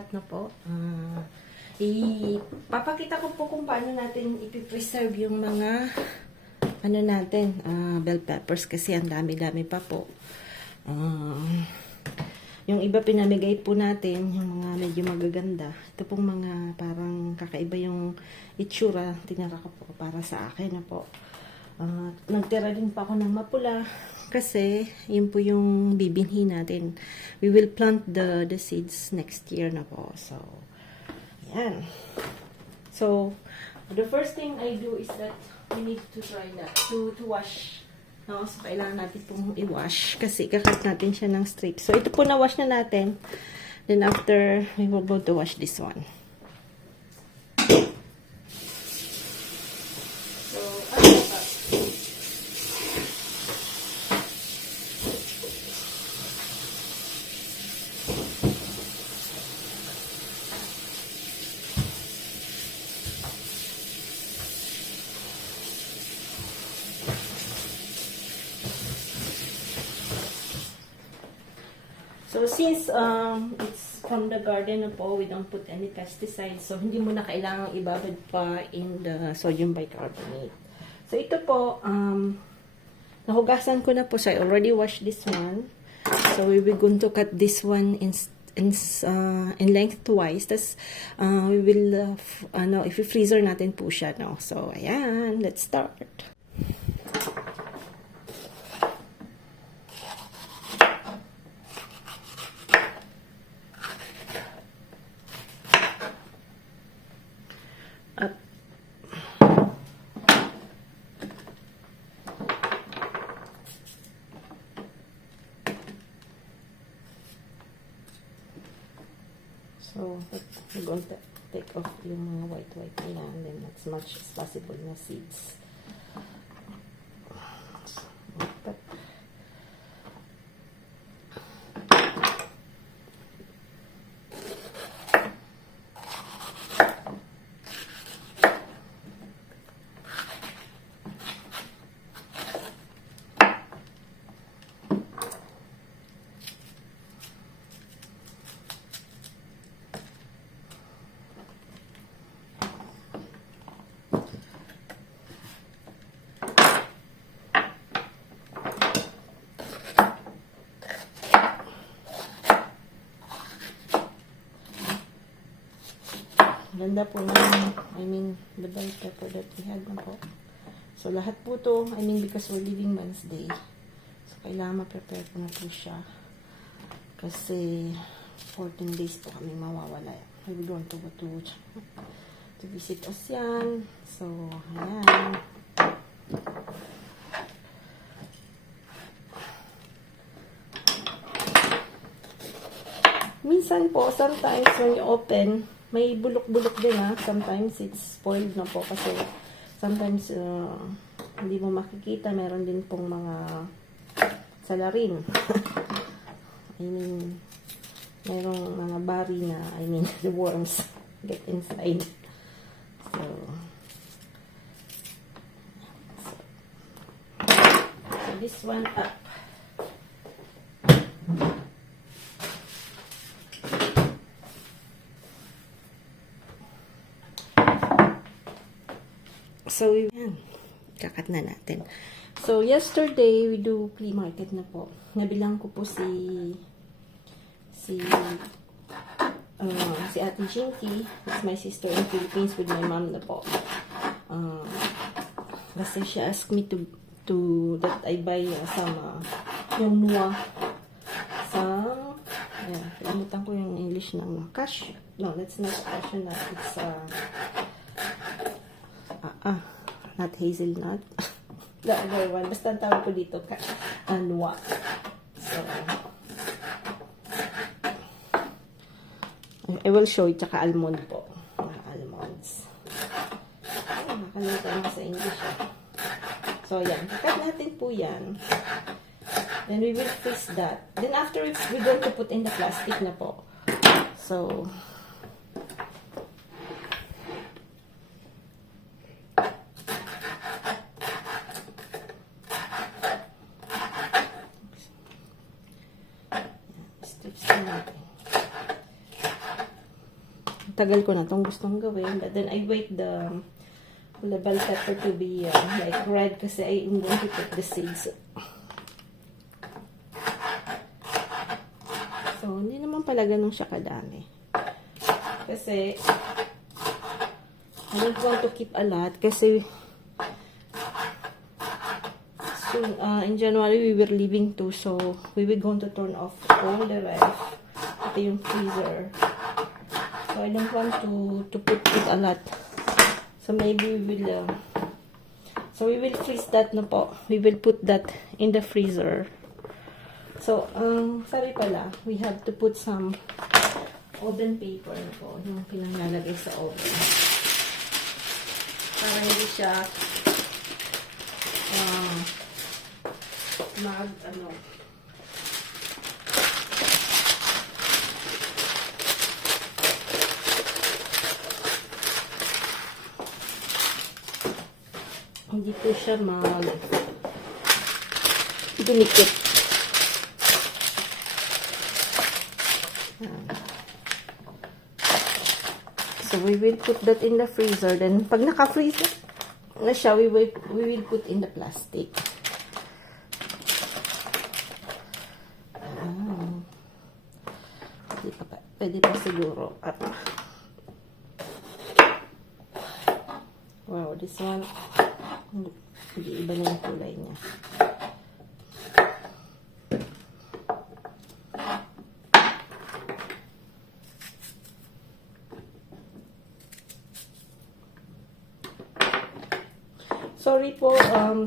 lahat na po. Ipapakita ko po kung paano natin ipipreserve yung mga bell peppers kasi ang dami-dami pa po. Yung iba pinamigay po natin, yung mga medyo magaganda. Ito pong mga parang kakaiba yung itsura, tinara ko po para sa akin na po. Nagtira din pa ako ng mapula kasi yun po yung bibinhi natin. We will plant the seeds next year na po. So, yan. So, the first thing I do is that we need to try that, to wash. No? So, kailangan natin pong i-wash kasi kakat natin siya ng strip. So, ito po na-wash na natin. Then, after, we will go to wash this one. So, since it's from the garden na po, we don't put any pesticides. So, hindi mo na kailangang ibabad pa in the sodium bicarbonate. So, ito po, nahugasan ko na po. So, I already washed this one. So, we will going to cut this one in lengthwise. Tapos, we will, i-freezer natin po siya, no? So, ayan, let's start. So, we're going to take off yung mga white nila and then as much as possible na seeds. Ganda po ng, the bell pepper that we had na po. So, lahat po to, because we're leaving Wednesday. So, kailangan ma-prepare ko na po siya. Kasi, 14 days po kami mawawala. We're going to go to visit us yan. So, ayan. Minsan po, sometimes when you open, may bulok-bulok din sometimes it's spoiled na po kasi sometimes hindi mo makikita. Meron din pong mga salarin. Merong mga bari na, the worms get inside. So this one up. So, yan. Kakat na natin. So, yesterday, we do flea market na po. Nabilang ko po si Ate Jinky. That's my sister in Philippines with my mom na po. Kasi she asked me that I buy some, yung nuwa. Ayan, kalimutan ko yung English ng cashew. No, that's not cashew nut. It's, not hazelnut. The other one. Basta ang tawag ko dito, nuwa. So, I will show you, tsaka almond po. Almonds. Nakalimutan ko sa English. So, yan. Cut natin po yan. Then, we will freeze that. Then, after, we're going to put in the plastic na po. So, tagal ko na itong gustong gawin. But then I wait the bell pepper to be like red kasi I'm going to put the seeds. So, hindi naman pala ganun siya kadami. Kasi, I don't want to keep a lot kasi soon, in January, we were leaving too. So, we were going to turn off all the ref. Ito yung freezer. So, I don't want to put it a lot. So, maybe we will, so we will freeze that na po. We will put that in the freezer. So, sabi pala, we have to put some oven paper na po, yung pinangalagay sa oven. Para hindi siya hindi po siya dumikit. So, we will put that in the freezer. Then, pag naka-freeze na siya, we will put in the plastic. Pwede pa siguro. Wow, this one, hindi iba na yung kulay niya. Sorry po,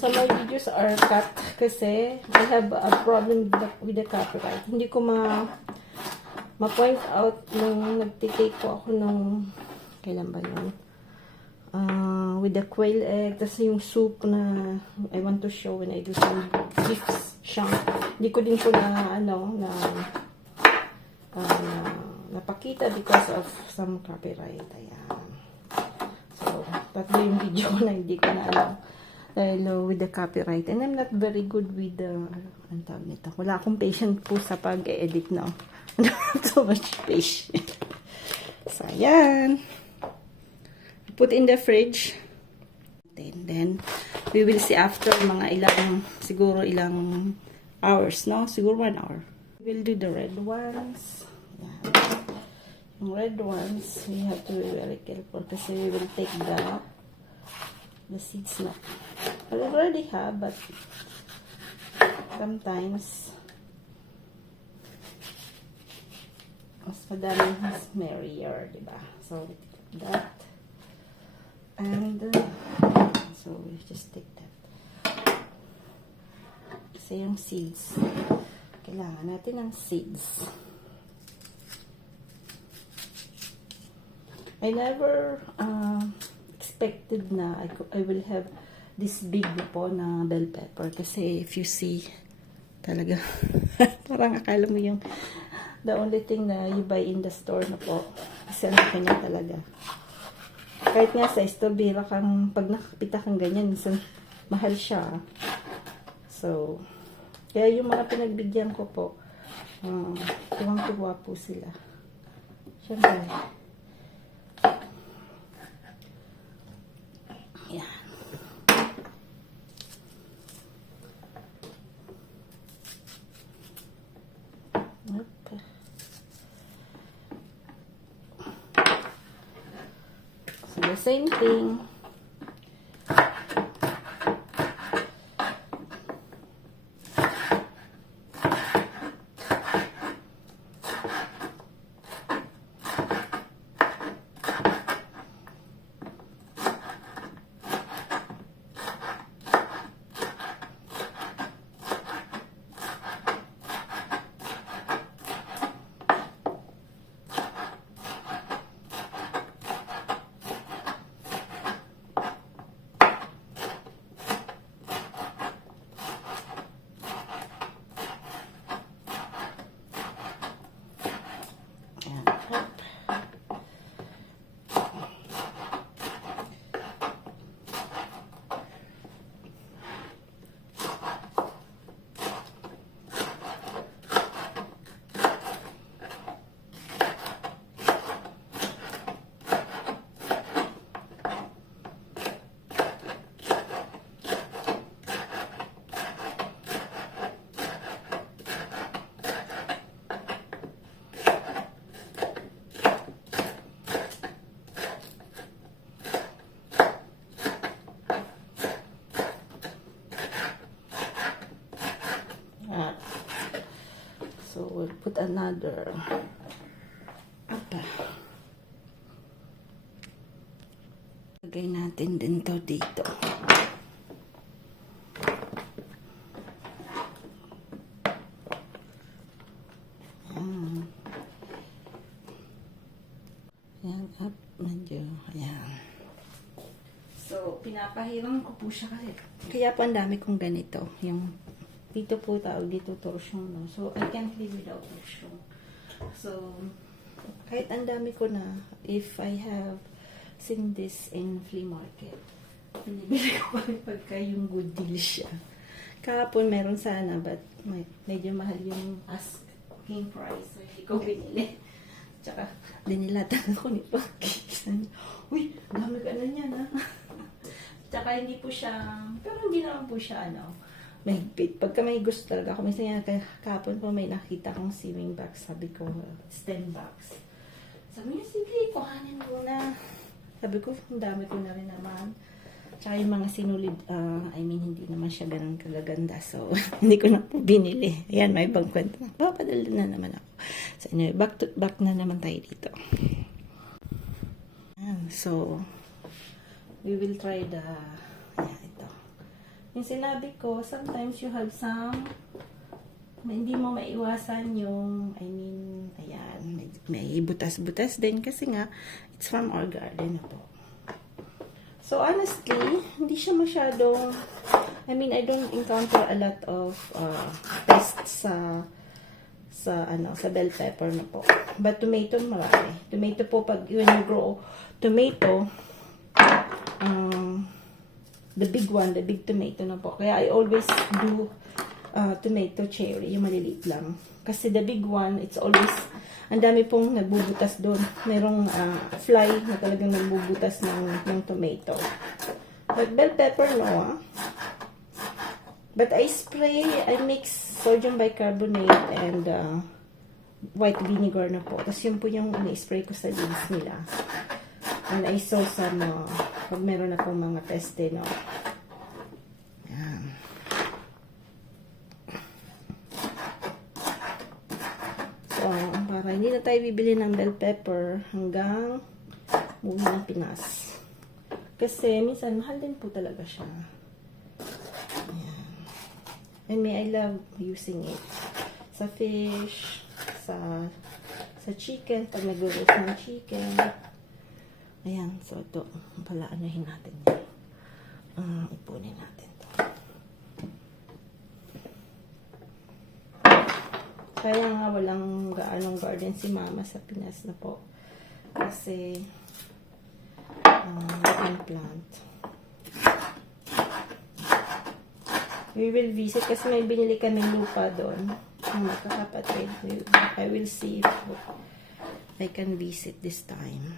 some of my videos are cut kasi I have a problem with the copyright. Hindi ko ma-point out nung nagtitake po ako nung, kailan ba yun? With the quail egg, tas yung soup na I want to show when I do some beef shank. Hindi ko din po napakita because of some copyright. Ayan. So, tatlo yung video ko na hindi ko na alam. With the copyright. And I'm not very good with the, ang tawag nito. Wala akong patience po sa pag-edit, no? So much patience. So, ayan. Put in the fridge. Then, we will see after mga siguro ilang hours, no? Siguro 1 hour. We'll do the red ones. Yeah. Yung red ones, we have to be very careful kasi we will take the seeds na. I already have, but sometimes mas madami mas merrier, diba? So, we take that. And, so we just take that. Kasi yung seeds, kailangan natin ng seeds. I never expected na I will have this big na po na bell pepper. Kasi if you see, talaga, parang akala mo yung the only thing na you buy in the store na po. Kasi ang laki niya talaga. Kahit nga sa store, bira kang, pag nakakapita kang ganyan, minsan mahal siya. So, kaya yung mga pinagbigyan ko po, tuwang-tuwa po sila. Siyempre, yan. Okay. So, the same thing. put another. Apa. Lagay natin din to dito. Ayan, up, medyo, ayan. So, pinapahiram ko po siya kasi. Kaya po ang dami kong ganito. Yung, dito po tawag dito torsion, no? So, I can't live without torsion. So, kahit ang dami ko na, if I have seen this in flea market, binibili ko pa rin pagka yung good deal siya. Kahapon meron sana, but medyo mahal yung asking price. So, hindi ko binili. Tsaka, dinilatan ako ni Paki. Uy, dami ka na niyan, ha? Tsaka, hindi po siya, pero hindi naman po siya, mahigpit. Pagka may gusto talaga ako, minsan nga kahapon po may nakita kong sewing box. Sabi ko, stem box. Sabi niya, sige, kuhanin mo na. Sabi ko, ang dami ko na rin naman. Tsaka yung mga sinulid, hindi naman siya ganun kagaganda. So, hindi ko na po binili. Ayan, may ibang kwento na. Papadala na naman ako. So, anyway, back na naman tayo dito. Ayan, so, we will try the, ayan, ito. Yung sinabi ko, sometimes you have some, hindi mo maiwasan yung, ayan, may butas-butas din kasi nga, it's from our garden na po. So, honestly, hindi siya masyadong, I don't encounter a lot of pests sa bell pepper na po. But tomato, marami. Tomato po, when you grow tomato, the big tomato na po. Kaya I always do tomato cherry, yung maliliit lang. Kasi the big one, it's always, ang dami pong nagbubutas doon. Merong fly na talagang nagbubutas ng tomato. But bell pepper, no. But I mix sodium bicarbonate and white vinegar na po. Tapos yun po yung na-spray ko sa leaves nila. And I saw some, pag meron na pong mga peste, no. Yan. So, para hindi na tayo bibili ng bell pepper hanggang umuwi ng Pinas. Kasi minsan mahal din po talaga siya. Ayan. And I love using it sa fish, sa chicken, pag nag-roast ng chicken. Ayan, so ito, palaanahin natin yan. Ipunin natin to. Kaya nga walang gaanong garden si Mama sa Pinas na po. Kasi plant. We will visit kasi may binili kaming lupa doon. Ang magkakapatid. I will see if I can visit this time.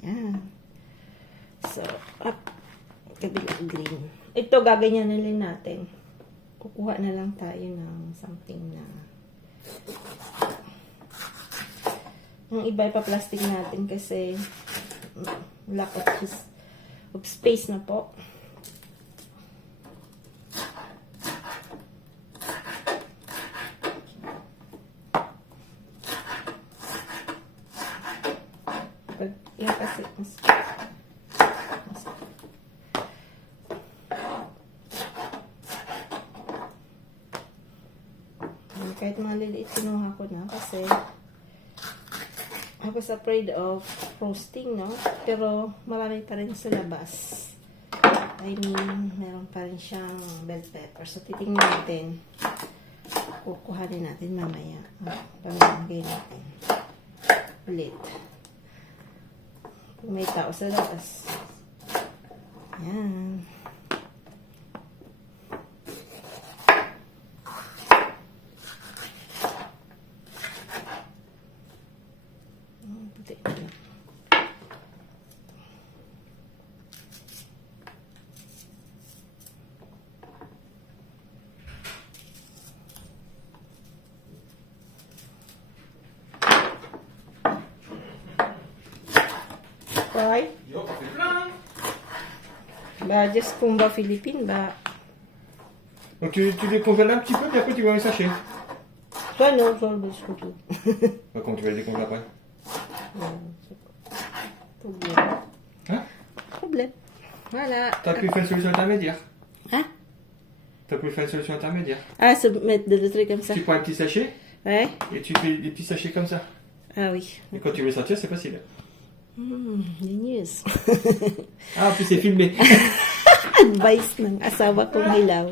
Ayan. So, up. Kabilang green. Ito, gaganyanin natin. Kukuha na lang tayo ng something na yung iba ipa-plastic natin kasi lack of space na po. Yan kasi kahit mga liliit kinuha ko na kasi I was afraid of roasting, no? Pero marami pa rin sa labas. Meron pa rin siyang bell pepper. So titingnan natin. Kukuhanin natin mamaya. Pamilagay natin. Ulit. Kung may tao sa labas. Ayan. Puti na. Bah, just kung ba Philippine ba. Donc tu les congèles un petit peu, puis après tu vas les sachets. Soit non, soit le surtout. Bah, comment tu vas les décongeler après? Problème. Hein? Problème. Voilà. T'as pu faire une solution intermédiaire. Hein? T'as pu faire une solution intermédiaire. Ah, se mettre de le truc comme ça. Tu prends un petit sachet Ouais. et tu fais des petits sachets comme ça. Ah oui. Et quand tu veux les sortir, c'est facile. Genius. Ah, en plus c'est filmé. Advice ng asawa kong hilaw.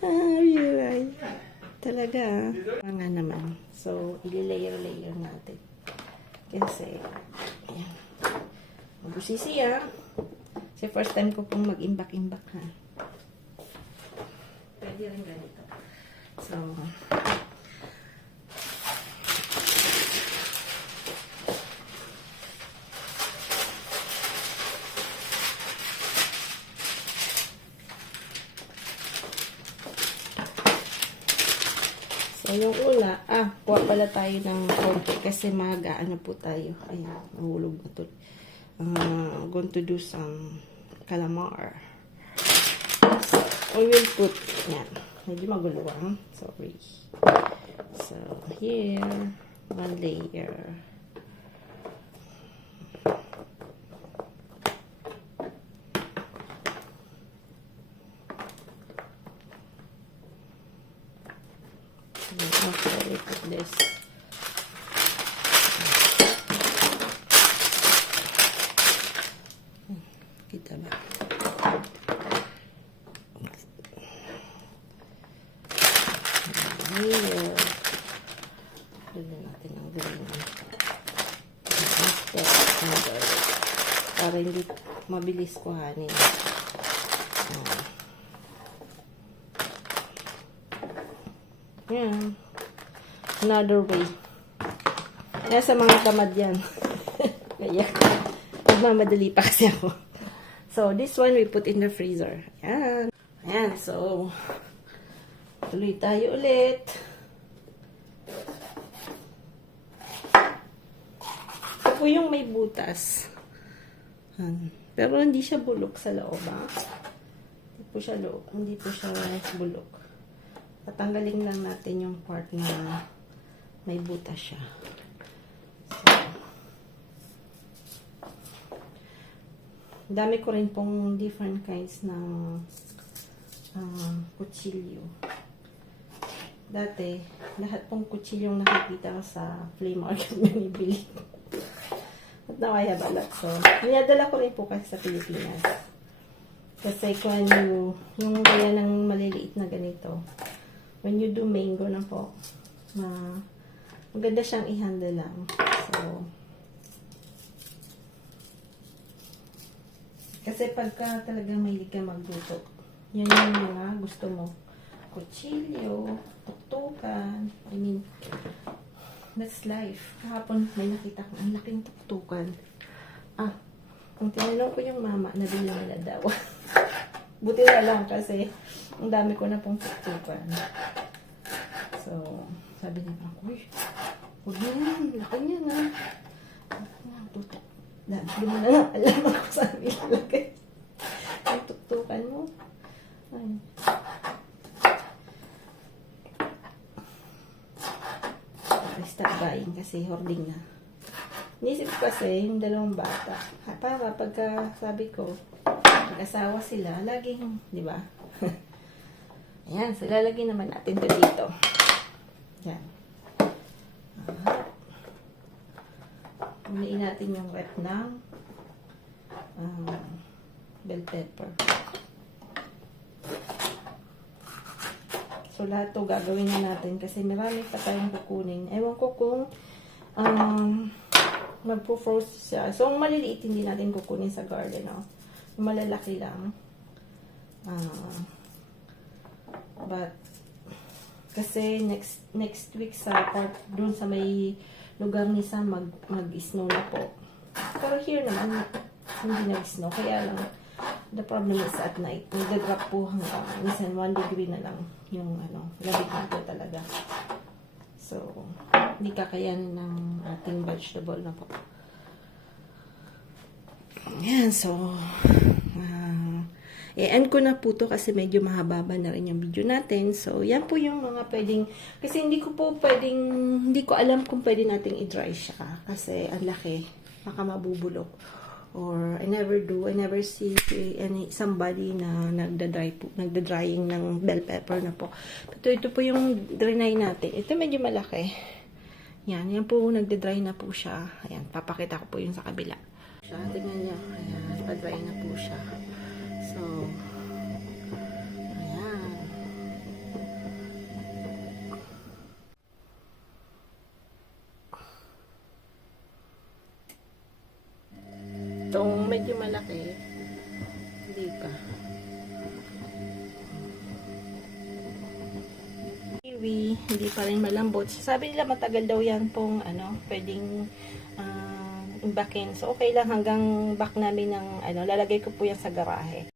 Ay. Talaga. Nga naman. So, i-layer natin. Kasi, ayan. Mabusisi Kasi first time ko pong mag-imbak-imbak ha. Pwede rin ganito. So, yung una, kuha pala tayo ng konti kasi ano po tayo. Ayan, nahulog na to. I'm going to do some calamar. So, we will put, yan. Medyo magulo sorry. So, here, one layer. Okay, put this. Kita ba? Here. Lagyan natin ang green. Para hindi mabilis kuhanin. Yan. Another way. Kaya sa mga tamad yan. Kaya, nagmamadali pa kasi ako. So, this one we put in the freezer. Ayan. Ayan, so, tuloy tayo ulit. Ito po yung may butas. Pero hindi siya bulok sa loob, Hindi po siya bulok. Tatanggalin lang natin yung part na may butas siya. So, dami ko rin pong different kinds ng kutsilyo. Dati, lahat pong kutsilyong nakikita ko sa flea market binibili. At now I have a lot. So, niyadala ko rin po kasi sa Pilipinas. Kasi kung yung gaya ng maliliit na ganito, when you do mango na po, maganda siyang i-handle lang. So, kasi pagka talaga mahilig ka magluto, yan yung mga gusto mo. Kutsilyo, tuktukan, that's life. Kahapon may nakita ko, ang laking tuktukan. Kung tinanong ko yung mama, nabili na daw. Buti na lang kasi ang dami ko na pong tuktukan. So, sabi niya, uy, huwag na yan, laki niya na. Tutok. Hindi mo na lang alam ako saan ilalagay. Ang tuktukan mo. Ay. Stop buying kasi hoarding na. Nisip kasi yung dalawang bata. Para pagka sabi ko, mag-asawa sila, laging, di ba? Ayan, so lalagyan naman natin ito dito. Ayan. Umiin natin yung rep ng bell pepper. So, lahat to gagawin na natin kasi marami pa tayong kukunin. Ewan ko kung magpo-frost siya. So, ang maliliit hindi natin kukunin sa garden. Yung malalaki lang. But, kasi next week sa doon sa may lugar ni Sam mag-snow na po. Pero here naman, hindi nag-snow. Kaya lang, the problem is at night. Nag-drop po hanggang minsan 1 degree na lang yung labig na po talaga. So, hindi kakayanin ng ating vegetable na po. Yan, so, I-end ko na po to kasi medyo mahaba na rin yung video natin. So, yan po yung mga pwedeng, kasi hindi ko alam kung pwede nating i-dry siya kasi ang laki, baka mabubulok. Or I never see somebody na nagda-drying ng bell pepper na po. Ito po yung dry natin. Ito medyo malaki. Yan po nagda-dry na po siya. Ayan, papakita ko po yung sa kabila. Tingnan niyo. Ayan, pa-dry na po siya. So, ayan. Itong medyo malaki, hindi pa. Kiwi, hindi pa rin malambot. Sabi nila matagal daw yan pong pwedeng imbakin. So, okay lang hanggang back namin ng lalagay ko po yan sa garahe.